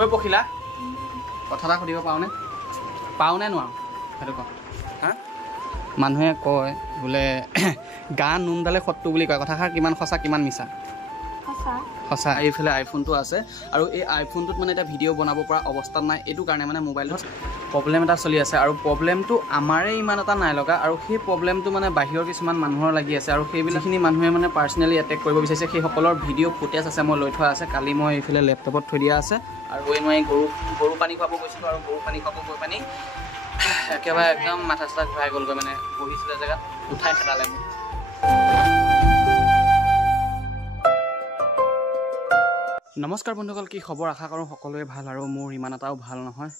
ঐ পখিলা কথা এটা সুধিব পাওনে নোৱাৰো সেইটো ক হা মানুহে কয় বোলে গা নুনডালে শত্ৰু বুলি কয় কথাষাৰ কিমান সঁচা কিমান মিছা সঁচা এইফালে আইফোনটো আছে আৰু এই আইফোনটোত মানে এটা ভিডিঅ' বনাব পৰা অৱস্থাত নাই এইটো কাৰণে মানে মোবাইলত প্ৰব্লেম এটা চলি আছে আৰু প্ৰব্লেমটো আমাৰে ইমান এটা নাই লগা আৰু সেই প্ৰব্লেমটো মানে বাহিৰৰ কিছুমান মানুহৰ লাগি আছে আৰু সেইবিলাকখিনি মানুহে মানে পাৰ্চনেলি এটেক কৰিব বিচাৰিছে সেইসকলৰ ভিডিঅ' ফুটেজ আছে মই লৈ থোৱা আছে কালি মই এইফালে লেপটপত থৈ দিয়া আছে আৰু মই গৰু পানী খুৱাব গৈছিলোঁ আৰু গৰু পানী খুৱাব গৈ পানী একেবাৰে একদম মাথা চাথা ঘূৰাই গ'লগৈ মানে বহিছিলে জেগাত উঠাই খেদালে মোক নমস্কাৰ বন্ধুসকল কি খবৰ আশা কৰোঁ সকলোৱে ভাল আৰু মোৰ ইমান এটাও ভাল নহয়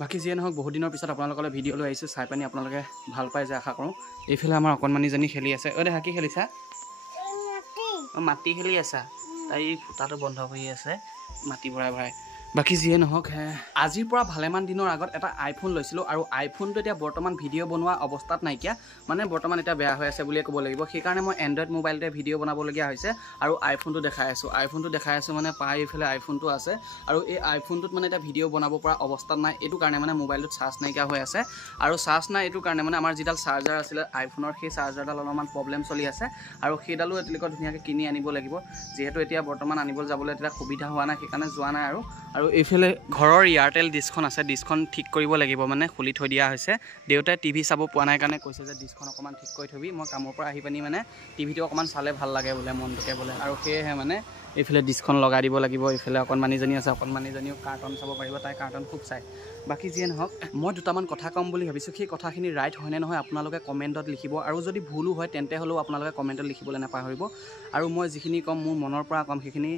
বাকী যিয়ে নহওক বহুত দিনৰ পিছত আপোনালোকলৈ ভিডিঅ' লৈ আহিছোঁ চাই পানি আপোনালোকে ভাল পাই যে আশা কৰোঁ এইফালে আমাৰ অকণমানিজনী খেলি আছে দেহা কি খেলিছা মাটি খেলি আছা তাই ফুটাটো বন্ধ কৰি আছে মাটি ভৰাই বাকি যিয়ে নহওক আজিৰ পৰা ভালেমান দিনৰ আগত এটা আইফোন লৈছিলোঁ আৰু আইফোনটো এতিয়া বৰ্তমান ভিডিঅ' বনোৱা অৱস্থাত নাইকিয়া মানে বৰ্তমান এতিয়া বেয়া হৈ আছে বুলিয়ে ক'ব লাগিব সেইকাৰণে মই এণ্ড্ৰইড মোবাইলতে ভিডিঅ' বনাবলগীয়া হৈছে আৰু আইফোনটো দেখাই আছোঁ মানে পাই এইফালে আইফোনটো আছে আৰু এই আইফোনটোত মানে এতিয়া ভিডিঅ' বনাব পৰা অৱস্থাত নাই এইটো কাৰণে মানে মোবাইলটোত চাৰ্জ নাইকিয়া হৈ আছে আৰু চাৰ্জ নাই এইটো কাৰণে মানে আমাৰ যিডাল চাৰ্জাৰ আছিলে আইফোনৰ সেই চাৰ্জাৰডাল অলপমান প্ৰব্লেম চলি আছে আৰু সেইডালো এতিয়ালৈকে ধুনীয়াকৈ কিনি আনিব লাগিব যিহেতু এতিয়া বৰ্তমান আনিবলৈ যাবলৈ এতিয়া সুবিধা হোৱা নাই সেইকাৰণে যোৱা নাই আৰু এইফালে ঘৰৰ এয়াৰটেল ডিছখন আছে ডিছখন ঠিক কৰিব লাগিব মানে খুলি থৈ দিয়া হৈছে দেউতাই টিভি চাব পোৱা নাই কাৰণে কৈছে যে ডিছখন অকণমান ঠিক কৰি থবি মই কামৰ পৰা আহি পানি মানে টিভিটো অকণমান চালে ভাল লাগে বোলে মনটোকে বোলে আৰু সেয়েহে মানে এইফালে ডিছখন লগাই দিব লাগিব এইফালে অকণমানিজনী আছে অকণমানিজনীও কাৰ্টুন চাব পাৰিব তাই কাৰ্টুন খুব চায় বাকী যিয়ে নহওক মই দুটামান কথা ক'ম বুলি ভাবিছোঁ সেই কথাখিনি ৰাইট হয়নে নহয় আপোনালোকে কমেণ্টত লিখিব আৰু যদি ভুলো হয় তেন্তে হ'লেও আপোনালোকে কমেণ্টত লিখিবলৈ নাপাহৰিব আৰু মই যিখিনি ক'ম মোৰ মনৰ পৰা ক'ম সেইখিনি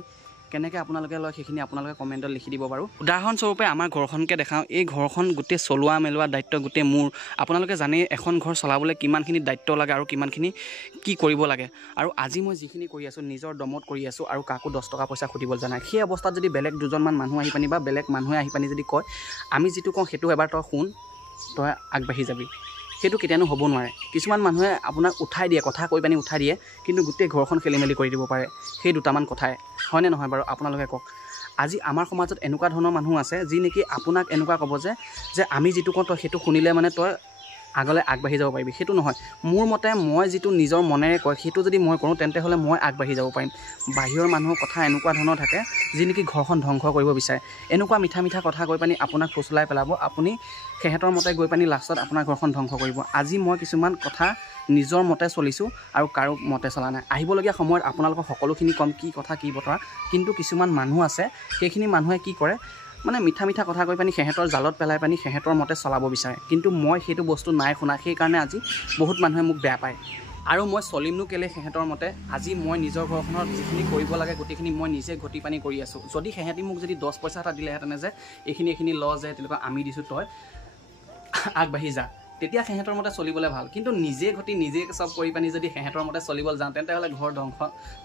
কেনেকৈ আপোনালোকে লয় সেইখিনি আপোনালোকে কমেণ্টত লিখি দিব বাৰু উদাহৰণস্বৰূপে আমাৰ ঘৰখনকে দেখাওঁ এই ঘৰখন গোটেই চলোৱা মেলোৱা দায়িত্ব গোটেই মোৰ আপোনালোকে জানেই এখন ঘৰ চলাবলৈ কিমানখিনি দায়িত্ব লাগে আৰু কিমানখিনি কি কৰিব লাগে আৰু আজি মই যিখিনি কৰি আছোঁ নিজৰ দমত কৰি আছোঁ আৰু কাকো 10 টকা পইচা সুধিবলৈ জানাই সেই অৱস্থাত যদি বেলেগ দুজনমান মানুহ আহি পানি বা বেলেগ মানুহে আহি পানি যদি কয় আমি যিটো কওঁ সেইটো এবাৰ তই শুন তই আগবাঢ়ি যাবি সেইটো কেতিয়ানো হ'ব নোৱাৰে কিছুমান মানুহে আপোনাক উঠাই দিয়ে কথা কৈ পানি উঠাই দিয়ে কিন্তু গোটেই ঘৰখন খেলি মেলি কৰি দিব পাৰে সেই দুটামান কথাই হয়নে নহয় বাৰু আপোনালোকে কওক আজি আমাৰ সমাজত এনেকুৱা ধৰণৰ মানুহ আছে যি নেকি আপোনাক এনেকুৱা ক'ব যে আমি যিটো কওঁ তই সেইটো শুনিলে মানে তই আগলৈ আগবাঢ়ি যাব পাৰিবি সেইটো নহয় মোৰ মতে মই যিটো নিজৰ মনেৰে কয় সেইটো যদি মই কৰোঁ তেন্তে হ'লে মই আগবাঢ়ি যাব পাৰিম বাহিৰৰ মানুহৰ কথা এনেকুৱা ধৰণৰ থাকে যি নেকি ঘৰখন ধ্বংস কৰিব বিচাৰে এনেকুৱা মিঠা কথা কৈ পানি আপোনাক ফুচলাই পেলাব আপুনি সেহেঁতৰ মতে গৈ পানি লাষ্টত আপোনাৰ ঘৰখন ধ্বংস কৰিব আজি মই কিছুমান কথা নিজৰ মতে চলিছোঁ আৰু কাৰো মতে চলা নাই আহিবলগীয়া সময়ত আপোনালোকক সকলোখিনি কম কি কথা কি বতৰা কিন্তু কিছুমান মানুহ আছে সেইখিনি মানুহে কি কৰে মানে মিঠা কথা কৈ পানি সেহেঁতৰ জালত পেলাই পানি সেহেঁতৰ মতে চলাব বিচাৰে কিন্তু মই সেইটো বস্তু নাই শুনা সেইকাৰণে আজি বহুত মানুহে মোক বেয়া পায় আৰু মই চলিমনো কেলে সেহেঁতৰ মতে আজি মই নিজৰ ঘৰখনত যিখিনি কৰিব লাগে গোটেইখিনি মই নিজে ঘটি পানি কৰি আছোঁ যদি সেহেঁতি মোক যদি 10 পইচা এটা দিলেহেঁতেনে যে এইখিনি ল যে তেনেকুৱা আমি দিছোঁ তই আগবাঢ়ি যা তেতিয়া সেহেঁতৰ মতে চলিবলৈ ভাল কিন্তু নিজে ঘটি নিজে চব কৰি পানি যদি সেহেঁতৰ মতে চলিবলৈ যাওঁ তেন্তে হ'লে ঘৰ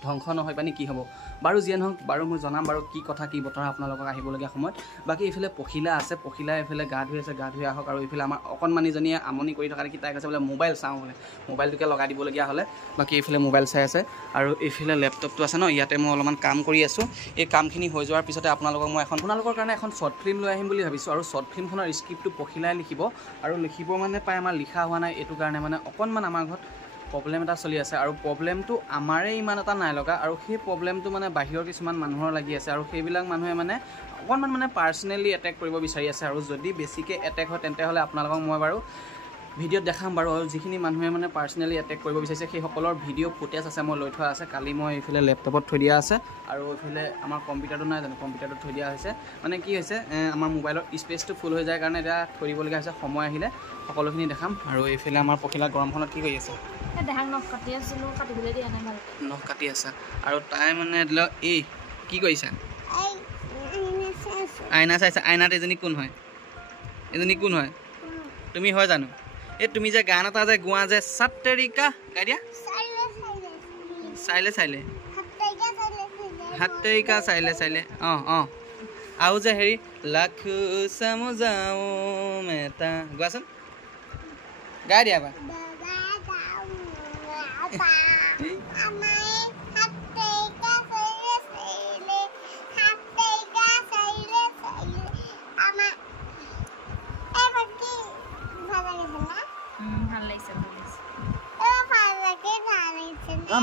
ধ্বংস নহয় পানি কি হ'ব বাৰু যিয়ে নহওক বাৰু মই জনাম বাৰু কি কথা কি বতৰা আপোনালোকক আহিবলগীয়া সময়ত বাকী এইফালে পখিলা আছে পখিলা এইফালে গা ধুই আছে গা ধুই আহক আৰু এইফালে আমাৰ অকণমানিজনীয়ে আমনি কৰি থকা দেখি তাই কৈছে বোলে মোবাইল চাওঁ বোলে মোবাইলটোকে লগাই দিবলগীয়া হ'লে বাকী এইফালে মোবাইল চাই আছে আৰু এইফালে লেপটপটো আছে ন ইয়াতে মই অলপমান কাম কৰি আছোঁ এই কামখিনি হৈ যোৱাৰ পিছতে আপোনালোকৰ কাৰণে এখন শ্বৰ্ট ফিল্ম লৈ আহিম বুলি ভাবিছোঁ আৰু শ্বৰ্ট ফিল্মখনৰ স্ক্ৰিপ্টটো পখিলাই লিখিব আৰু লিখিব মানে প্ৰায় আমাৰ লিখা হোৱা নাই এইটো কাৰণে মানে অকণমান আমাৰ ঘৰত প্ৰব্লেম এটা চলি আছে আৰু প্ৰব্লেমটো আমাৰে ইমান এটা নাই লগা আৰু সেই প্ৰব্লেমটো মানে বাহিৰৰ কিছুমান মানুহৰ লাগি আছে আৰু সেইবিলাক মানুহে মানে অকণমান মানে পাৰ্চনেলি এটেক কৰিব বিচাৰি আছে আৰু যদি বেছিকৈ এটেক হয় তেন্তে হ'লে আপোনালোকক মই বাৰু ভিডিঅ'ত দেখাম বাৰু আৰু যিখিনি মানুহে মানে পাৰ্চনেলি এটেক কৰিব বিচাৰিছে সেইসকলৰ ভিডিঅ' ফুটেজ আছে মই লৈ থোৱা আছে কালি মই এইফালে লেপটপত থৈ দিয়া আছে আৰু এইফালে আমাৰ কম্পিউটাৰটো নাই জানো কম্পিউটাৰটো থৈ দিয়া হৈছে মানে কি হৈছে আমাৰ মোবাইলৰ স্পেচটো ফুল হৈ যায় কাৰণে এতিয়া থৈ দিবলগীয়া হৈছে সময় আহিলে সকলোখিনি দেখাম আৰু এইফালে আমাৰ পখিলা গৰমখনত কি কৰি আছে নখ কাটি আছে আৰু তাই মানে ধৰি এই কি কৰিছা আইনা চাইছা আইনাত এজনী কোন হয় তুমি হয় জানো এই তুমি যে গান এটা যে গোৱা যে সাতৰিকা গাই দিয়া চাইলে হাতৰিকা চাইলে আৰু যে হেৰি লাখ সমজাও মেটা গোৱাচোন গাই দিয়া বা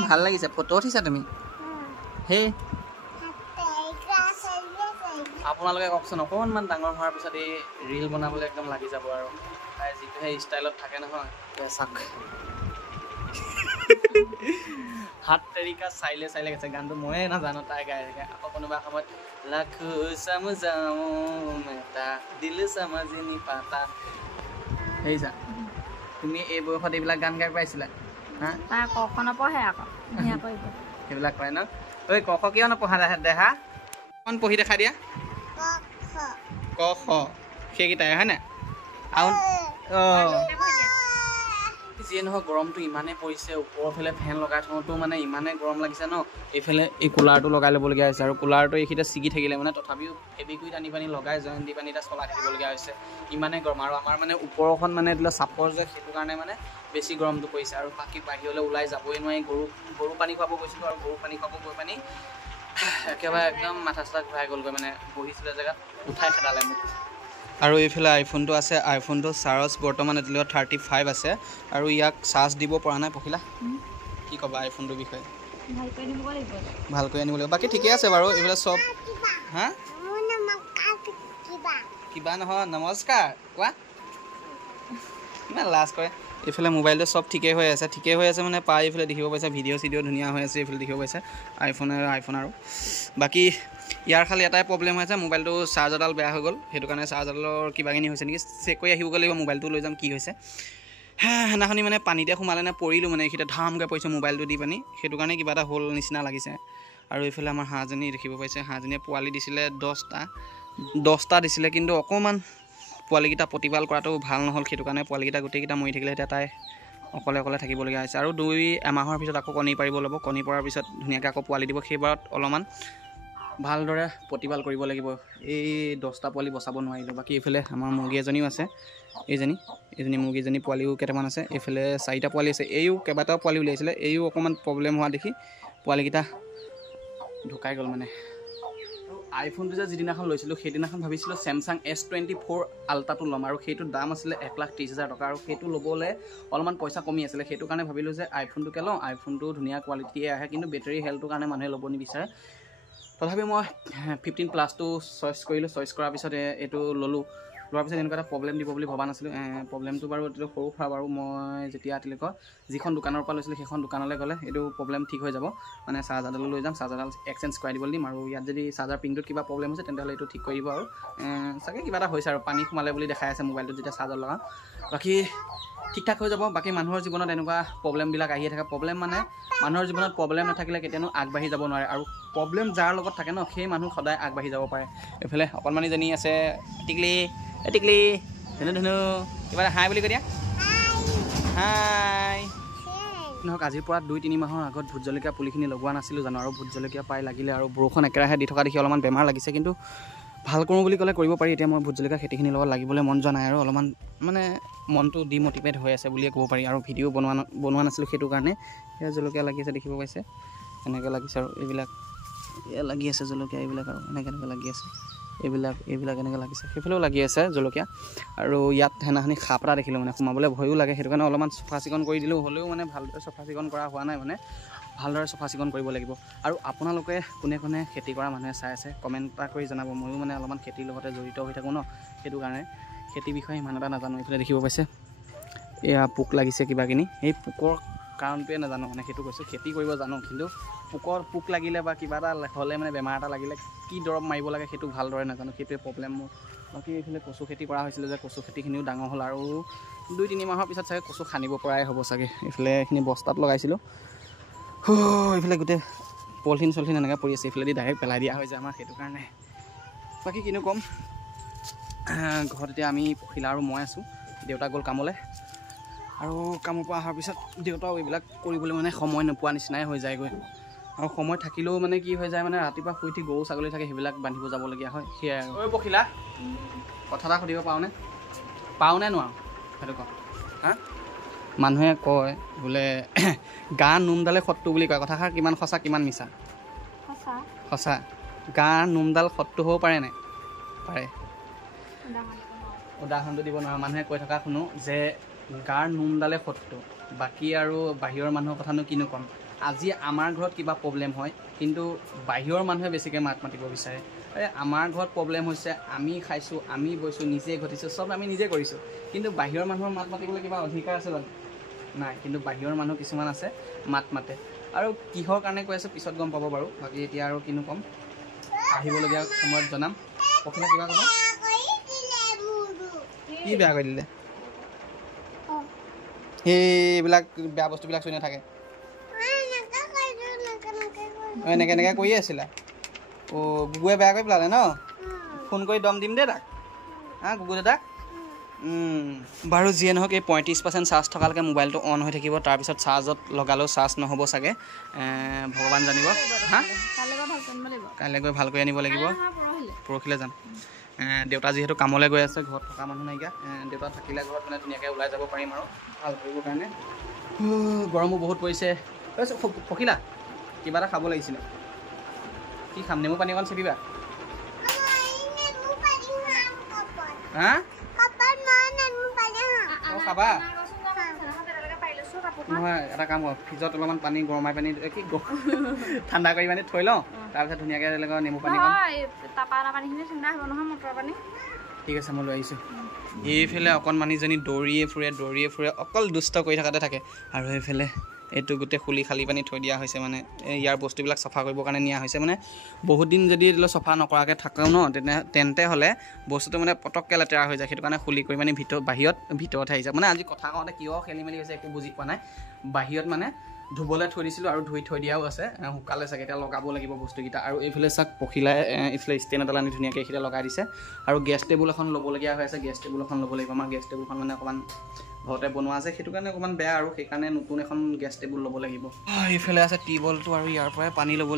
ভাল লাগিছে ফটো উঠিছা তুমি হে আপোনালোকে কওকচোন অকণমান ডাঙৰ হোৱাৰ পিছত এই ৰিল বনাবলৈ একদম লাগি যাব আৰু তাই যিটোহে ষ্টাইলত থাকে নহয় চাক হাত তেৰিকা চাইলে চাইলে গৈছে গানটো ময়ে নাজানো তাই গাই থাকে আকৌ কোনোবা সময়ত লাখো সমঝাও মেটা দিল সমঝনি পাতা সেইছা তুমি এই বয়সত এইবিলাক গান গাই পাইছিলা হা তাই কখন পঢ়ে আকৌ ধুনীয়া কৰিব সেইবিলাক কয় ন ঐ ক খ কিয় নপঢ়া দেহা অকণ পঢ়ি দেখাই দিয়া ক খ সেইকেইটাই হয় নাই আৰু যিয়ে নহয় গৰমটো ইমানেই পৰিছে ওপৰৰ ফালে ফেন লগাই থওঁতো মানে ইমানেই গৰম লাগিছে ন এইফালে এই কুলাৰটো লগাই ল'বলগীয়া হৈছে আৰু কুলাৰটো এইখিনিতে ছিগি থাকিলে মানে তথাপিও ফেব্ৰিকুইড আনি পানি লগাই জইন দি পানি এটা চলাই থাকিবলগীয়া হৈছে ইমানেই গৰম আৰু আমাৰ মানে ওপৰখন মানে এইবিলাক চাপৰ যে সেইটো কাৰণে মানে বেছি গৰমটো পৰিছে আৰু বাকী বাহিৰলৈ ওলাই যাবই নোৱাৰি গৰু পানী খুৱাব গৈছিলোঁ আৰু গৰু পানী খুৱাব গৈ পানি একেবাৰে একদম মাথা চাথা ঘূৰাই গ'লগৈ মানে বহিছিলে জেগাত উঠাই খেদালে মোক আৰু এইফালে আইফোনটো আছে আইফোনটো চাৰ্জ বৰ্তমান এতিয়ালৈ 35 আছে আৰু ইয়াক চাৰ্জ দিব পৰা নাই পখিলা কি ক'বা আইফোনটোৰ বিষয়ে ভালকৈ আনিব লাগিব বাকী ঠিকে আছে বাৰু এইবিলাক চব হা কিবা নহয় নমস্কাৰ কোৱা ইমান লাজ কৰে এইফালে মোবাইলটো চব ঠিকেই হৈ আছে মানে পাই এইফালে দেখিব পাইছে ভিডিঅ' চিডিঅ' ধুনীয়া হৈ আছে এইফালে দেখিব পাইছে আইফোন আৰু বাকী ইয়াৰ খালি এটাই প্ৰব্লেম হৈছে মোবাইলটো চাৰ্জাৰডাল বেয়া হৈ গ'ল সেইটো কাৰণে চাৰ্জাৰডালৰ কিবাখিনি হৈছে নেকি চেক কৰি আহিবগৈ লাগিব মোবাইলটো লৈ যাম কি হৈছে সেইদিনাখনি মানে পানীতে সোমালে নে পৰিলোঁ মানে এইখিনিতে ধামকৈ পৰিছে মোবাইলটো দি পানি সেইটো কাৰণে কিবা এটা হ'ল নিচিনা লাগিছে আৰু এইফালে আমাৰ হাঁহজনী দেখিব পাইছে হাঁহজনীয়ে পোৱালি দিছিলে 10টা দিছিলে কিন্তু অকণমান পোৱালিকেইটা প্ৰতিপাল কৰাটো ভাল নহ'ল সেইটো কাৰণে পোৱালিকেইটা গোটেইকেইটা মৰি থাকিলে এতিয়া তাই অকলে থাকিবলগীয়া হৈছে আৰু 2 এমাহৰ পিছত আকৌ কণী পাৰিব ল'ব কণী পৰাৰ পিছত ধুনীয়াকৈ আকৌ পোৱালি দিব সেইবাৰত অলপমান ভালদৰে প্ৰতিপাল কৰিব লাগিব এই 10টা পোৱালি বচাব নোৱাৰিলোঁ বাকী এইফালে আমাৰ মুৰ্গী এজনীও আছে এইজনী মুৰ্গীজনী পোৱালিও কেইটামান আছে এইফালে 4টা পোৱালি আছে এইও কেইবাটাও পোৱালি উলিয়াইছিলে এইও অকণমান প্ৰব্লেম হোৱা দেখি পোৱালিকেইটা ঢুকাই গ'ল মানে আইফোনটো যে যিদিনাখন লৈছিলোঁ সেইদিনাখন ভাবিছিলোঁ Samsung S24 আল্ট্ৰাটো ল'ম আৰু সেইটোৰ দাম আছিলে 1,30,000 টকা আৰু সেইটো ল'বলৈ অলপমান পইচা কমি আছিলে সেইটো কাৰণে ভাবিলোঁ যে আইফোনটোকে লওঁ আইফোনটো ধুনীয়া কোৱালিটিয়ে আহে কিন্তু বেটেৰী হেল্থটোৰ কাৰণে মানুহে ল'ব নিবিচাৰে তথাপি মই 15 প্লাছটো চইচ কৰাৰ পিছত এইটো ল'লোঁ লোৱাৰ পিছত এনেকুৱা এটা প্ৰব্লেম দিব বুলি ভবা নাছিলোঁ প্ৰব্লেমটো বাৰু এইটো সৰু সুৰা বাৰু মই যেতিয়া তেওঁলোকৰ যিখন দোকানৰ পৰা লৈছিলোঁ সেইখন দোকানলৈ গ'লে এইটো প্ৰব্লেম ঠিক হৈ যাব মানে চাৰ্জাৰডাল লৈ যাম চাৰ্জাৰডাল এক্সচেঞ্জ কৰাই দিবলৈ দিম আৰু ইয়াত যদি চাৰ্জাৰ পিনটোত কিবা প্ৰব্লেম হৈছে তেতিয়াহ'লে এইটো ঠিক কৰি দিব আৰু চাগে কিবা এটা হৈছে আৰু পানী সোমালে বুলি দেখাই আছে মোবাইলটোত যেতিয়া চাৰ্জাৰ লগাওঁ বাকী ঠিক ঠাক হৈ যাব বাকী মানুহৰ জীৱনত এনেকুৱা প্ৰব্লেমবিলাক আহিয়ে থাকে প্ৰব্লেম মানে মানুহৰ জীৱনত প্ৰব্লেম নাথাকিলে কেতিয়ানো আগবাঢ়ি যাব নোৱাৰে আৰু প্ৰব্লেম যাৰ লগত থাকে ন সেই মানুহ সদায় আগবাঢ়ি যাব পাৰে এইফালে অকণমানিজনী আছে টিকলি ধুনু কিবা হাই বুলি কৈ দিয়া হাই নহওক আজিৰ পৰা 2-3 মাহৰ আগত ভোট জলকীয়া পুলিখিনি লগোৱা নাছিলোঁ জানো আৰু ভোট জলকীয়া পাই লাগিলে আৰু বৰষুণ একেৰাহে দি থকা দেখি অলপমান বেমাৰ লাগিছে কিন্তু ভাল কৰোঁ বুলি ক'লে কৰিব পাৰি এতিয়া মই ভোট জলকীয়া খেতিখিনিৰ লগত লাগিবলৈ মন যোৱা নাই আৰু অলপমান মানে মনটো ডিম'টিভেট হৈ আছে বুলিয়ে ক'ব পাৰি আৰু ভিডিঅ' বনোৱা নাছিলোঁ সেইটো কাৰণে সেয়া জলকীয়া লাগি আছে দেখিব পাইছে এনেকৈ লাগিছে আৰু এইবিলাক লাগি আছে জলকীয়া এইবিলাক আৰু এনেকৈ লাগি আছে এইবিলাক এনেকৈ লাগিছে সেইফালেও লাগি আছে জলকীয়া আৰু ইয়াত সেইদিনাখনি সাপ এটা দেখিলোঁ মানে সোমাবলৈ ভয়ো লাগে সেইটো কাৰণে অলপমান চফা চিকুণ কৰি দিলোঁ হ'লেও মানে ভালদৰে চফা চিকুণ কৰা হোৱা নাই মানে ভালদৰে চফা চিকুণ কৰিব লাগিব আৰু আপোনালোকে কোনে খেতি কৰা মানুহে চাই আছে কমেণ্ট এটা কৰি জনাব ময়ো মানে অলপমান খেতিৰ লগতে জড়িত হৈ থাকোঁ ন সেইটো কাৰণে খেতিৰ বিষয়ে ইমান এটা নাজানো এইফালে দেখিব পাইছে এয়া পোক লাগিছে কিবাকিনি সেই পোকৰ কাৰণটোৱে নাজানো মানে সেইটো কৈছোঁ খেতি কৰিব জানো কিন্তু পোক লাগিলে বা কিবা এটা হ'লে মানে বেমাৰ এটা লাগিলে কি দৰৱ মাৰিব লাগে সেইটো ভালদৰে নাজানো সেইটোৱে প্ৰব্লেম মোৰ বাকী এইফালে কচু খেতি কৰা হৈছিলে যে কচু খেতিখিনিও ডাঙৰ হ'ল আৰু 2-3 মাহৰ পিছত চাগে কচু খান্দিব পৰাই হ'ব চাগে এইফালে এইখিনি বস্তাত লগাইছিলোঁ এইফালে গোটেই পলিথিন এনেকৈ পৰি আছে এইফালেদি ডাইৰেক্ট পেলাই দিয়া হৈ যায় আমাৰ সেইটো কাৰণে বাকী কিনো ক'ম ঘৰত এতিয়া আমি পখিলা আৰু মই আছোঁ দেউতা গ'ল কামলৈ আৰু কামৰ পৰা অহাৰ পিছত দেউতাও এইবিলাক কৰিবলৈ মানে সময় নোপোৱা নিচিনাই হৈ যায়গৈ আৰু সময় থাকিলেও মানে কি হৈ যায় মানে ৰাতিপুৱা শুই উঠি গৰু ছাগলী থাকে সেইবিলাক বান্ধিব যাবলগীয়া হয় সেয়াই আৰু ঐ পখিলা কথা এটা সুধিব পাওঁনে নোৱাৰো সেইটো কওঁ হা মানুহে কয় বোলে গা নোমডালে শত্ৰু বুলি কয় কথাষাৰ কিমান সঁচা কিমান মিছা সঁচা গা নোমডাল শত্ৰু হ'ব পাৰে নাই পাৰে উদাহৰণটো দিব নোৱাৰো মানুহে কৈ থকা শুনো যে গাৰ নোমডালে শত্ৰু বাকী আৰু বাহিৰৰ মানুহৰ কথানো কিনো ক'ম আজি আমাৰ ঘৰত কিবা প্ৰব্লেম হয় কিন্তু বাহিৰৰ মানুহে বেছিকৈ মাত মাতিব বিচাৰে আমাৰ ঘৰত প্ৰব্লেম হৈছে আমি খাইছোঁ আমি বৈছোঁ নিজে ঘটিছোঁ চব আমি নিজে কৰিছোঁ কিন্তু বাহিৰৰ মানুহৰ মাত মাতিবলৈ কিবা অধিকাৰ আছে জানো নাই কিন্তু বাহিৰৰ মানুহ কিছুমান আছে মাত মাতে আৰু কিহৰ কাৰণে কৈ আছোঁ পিছত গম পাব বাৰু বাকী এতিয়া আৰু কিনো ক'ম আহিবলগীয়া সময়ত জনাম পখিলা কিবা ক'ব কি বেয়া কৰি দিলে সেইবিলাক বেয়া বস্তুবিলাক চুই নাথাকে এনেকৈ এনেকৈ কৰিয়ে আছিলা অ' গুগুৱে বেয়া কৰি পেলালে ন ফোন কৰি দম দিম দেই তাক গুগু দাদাক বাৰু যিয়ে নহওক এই 35% চাৰ্জ থকালৈকে মোবাইলটো অন হৈ থাকিব তাৰপিছত চাৰ্জত লগালেও চাৰ্জ নহ'ব চাগে ভগৱান জানিব কাইলৈ গৈ ভালকৈ আনিব লাগিব পৰহিলৈ যাম দেউতা যিহেতু কামলৈ গৈ আছে ঘৰত থকা মানুহ নাইকিয়া দেউতা থাকিলে ঘৰত মানে ধুনীয়াকৈ ওলাই যাব পাৰিম আৰু ভাল কৰিবৰ কাৰণে গৰমো বহুত পৰিছে পখিলা কিবা এটা খাব লাগিছিলে কি খাম নেমু পানী অকণ চেপিবা হা খাবা নহয় এটা কাম কৰক ফ্ৰিজত অলপমান পানী গৰমাই পানী কি ঠাণ্ডা কৰি পানী থৈ লওঁ তাৰপিছত ধুনীয়াকৈ নেমু পানী ঠিক আছে মই লৈ আহিছোঁ এইফালে অকণমানিজনী দৌৰিয়ে ফুৰে অকল দুষ্ট কৰি থকাতে থাকে আৰু এইফালে এইটো গোটেই খুলি খালি পানী থৈ দিয়া হৈছে মানে ইয়াৰ বস্তুবিলাক চাফা কৰিবৰ কাৰণে নিয়া হৈছে মানে বহুত দিন যদি চাফা নকৰাকৈ থাকোঁ ন তেন্তে হ'লে বস্তুটো মানে পটককৈ লেতেৰা হৈ যায় সেইটো কাৰণে খুলি কৰি মানে ভিতৰতহে আহিছে মানে আজি কথা কওঁতে কিয় খেলি মেলি হৈছে একো বুজি পোৱা নাই বাহিৰত মানে ধুবলৈ থৈ দিছিলোঁ আৰু ধুই থৈ দিয়াও আছে শুকালে চাগে এতিয়া লগাব লাগিব বস্তুকেইটা আৰু এইফালে চাওক পখিলাই এইফালে ষ্টেণ্ড এডাল আনি ধুনীয়াকৈ এইকেইটা লগাই দিছে আৰু গেছ টেবুল এখন ল'বলগীয়া হৈ আছে গেছ টেবুল এখন ল'ব লাগিব আমাৰ গেছ টেবুলখন মানে অকণমান ঘৰতে বনোৱা আছে সেইটো কাৰণে অকণমান বেয়া আৰু সেইকাৰণে নতুন এখন গেছ টেবুল ল'ব লাগিব এইফালে আছে টিউবৱেলটো আৰু ইয়াৰ পৰাই পানী ল'ব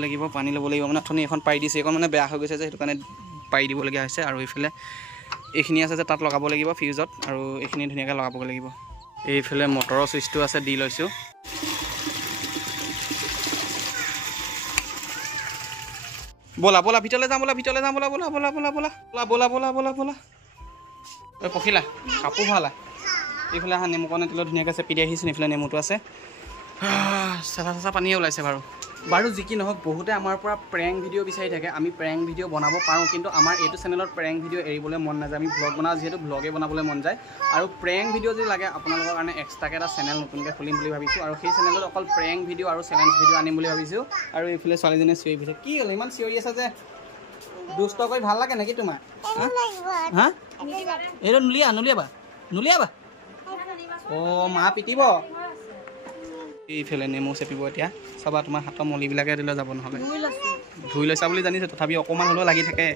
লাগিব মানে অথনি এখন পাৰি দিছে এইখন মানে বেয়া হৈ গৈছে যে সেইটো কাৰণে পাৰি দিবলগীয়া হৈছে আৰু এইফালে এইখিনি আছে যে তাত লগাব লাগিব ফিউজত আৰু এইখিনি ধুনীয়াকৈ লগাব লাগিব এইফালে মটৰৰ ছুইচটো আছে দি লৈছোঁ ব'লা ভিতৰলৈ যাম ব'লা পখিলা কাপোৰ ভৰালা এইফালে আহা নেমুকণে তেলত ধুনীয়াকৈ চেপি দি আহিছোঁ এইফালে নেমুটো আছে চেঁচা পানীয়ে ওলাইছে বাৰু যি কি নহওক বহুতে আমাৰ পৰা প্ৰেংক ভিডিঅ' বিচাৰি থাকে আমি প্ৰেংক ভিডিঅ' বনাব পাৰোঁ কিন্তু আমাৰ এইটো চেনেলত প্ৰেংক ভিডিঅ' এৰিবলৈ মন নাযায় আমি ভ্লগ বনাওঁ যিহেতু ভ্লগে বনাবলৈ মন যায় আৰু প্ৰেংক ভিডিঅ' যদি লাগে আপোনালোকৰ কাৰণে এক্সট্ৰাকৈ এটা চেনেল নতুনকৈ খুলিম বুলি ভাবিছোঁ আৰু সেই চেনেলত অকল প্ৰেংক ভিডিঅ' আৰু চেলেঞ্জ ভিডিঅ' আনিম বুলি ভাবিছোঁ আৰু এইফালে ছোৱালীজনীয়ে চিঞৰি ফুৰিছে কি হ'ল ইমান চিঞৰি আছে যে দুষ্ট কৰি ভাল লাগে নেকি তোমাৰ হা এইটো নুলিয়াবা অ' মা পিটিব এইফালে নেমু চেপিব এতিয়া চাবা তোমাৰ হাতৰ মলিবিলাকে দিলে যাব নহ'লে ধুই লৈছা বুলি জানিছোঁ তথাপি অকণমান হ'লেও লাগি থাকে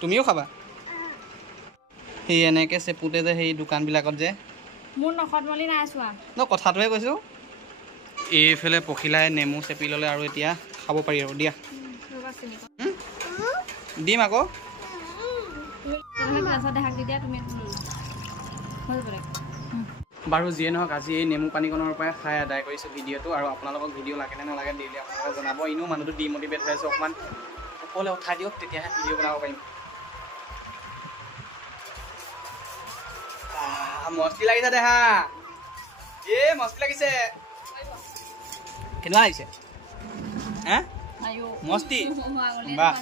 তুমিও খাবা সেই এনেকৈ চেপুতে যে সেই দোকানবিলাকত যে ন কথাটোহে কৈছোঁ এইফালে পখিলাই নেমু চেপি ল'লে আৰু এতিয়া খাব পাৰি আৰু দিয়া দিম আকৌ বাৰু যিয়ে নহওক আজি এই নেমু পানীকণৰ পৰাই খাই আদায় কৰিছোঁ ভিডিঅ'টো আৰু আপোনালোকক ভিডিঅ' লাগে নে নালাগে ডেইলি আপোনালোকে জনাব এনেও মানুহটো ডিমটিভেট হৈ আছোঁ অকণমান ওপৰলৈ উঠাই দিয়ক তেতিয়াহে ভিডিঅ' বনাব পাৰিম মস্তি লাগিছে দেহা মস্তি লাগিছে কেনেকুৱা লাগিছে মস্তি বাহ